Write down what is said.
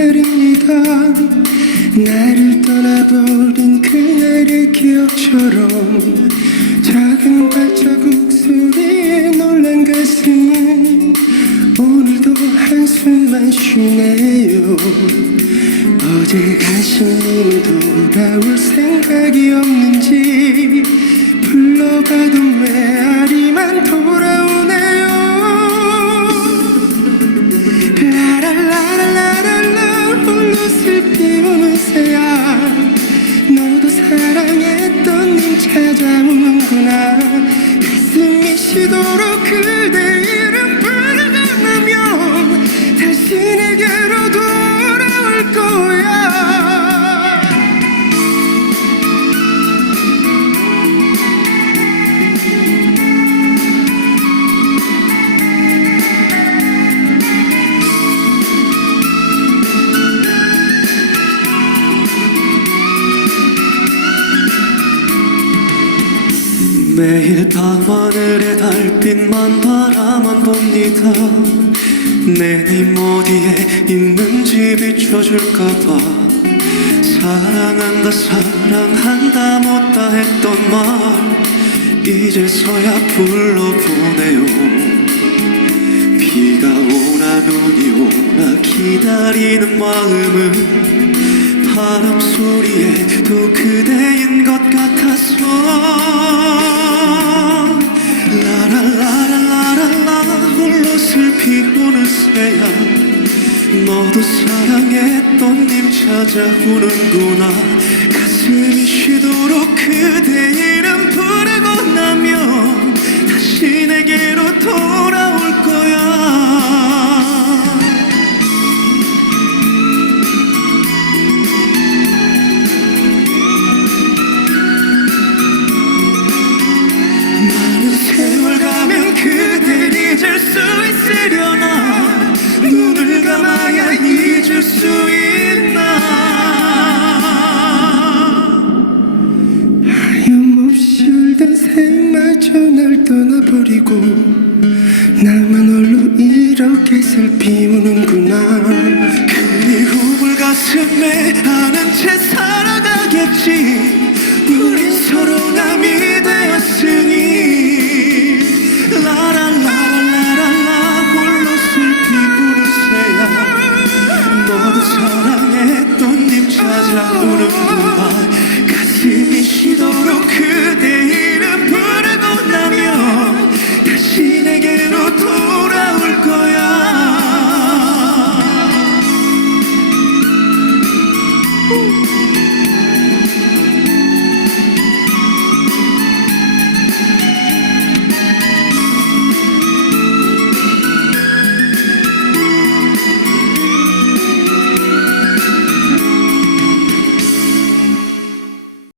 기다립니다. 나를 떠나버린 그날의 기억처럼 작은 발자국 소리에 놀란 가슴은 오늘도 한숨만 쉬네요. 어제 가신님이 돌아올 생각이 없는지 불러봐도 찾아오는구나 가슴이 시도록 매일 밤하늘에 달빛만 바라만 봅니다. 내님 어디에 있는지 비춰줄까봐. 사랑한다 사랑한다 못다 했던 말. 이제서야 불러보네요. 비가 오나 눈이 오나 기다리는 마음은 바람 소리에 또 그대인 것 같아서 너도 사랑했던 님 찾아오는구나. 가슴이 쉬도록 그대 이름 부르고 나면 다시 내게로 돌아 새마저 날 떠나버리고 나만 홀로 이렇게 슬피 우는구나. 그리고 물 가슴에 안은 채 살아가겠지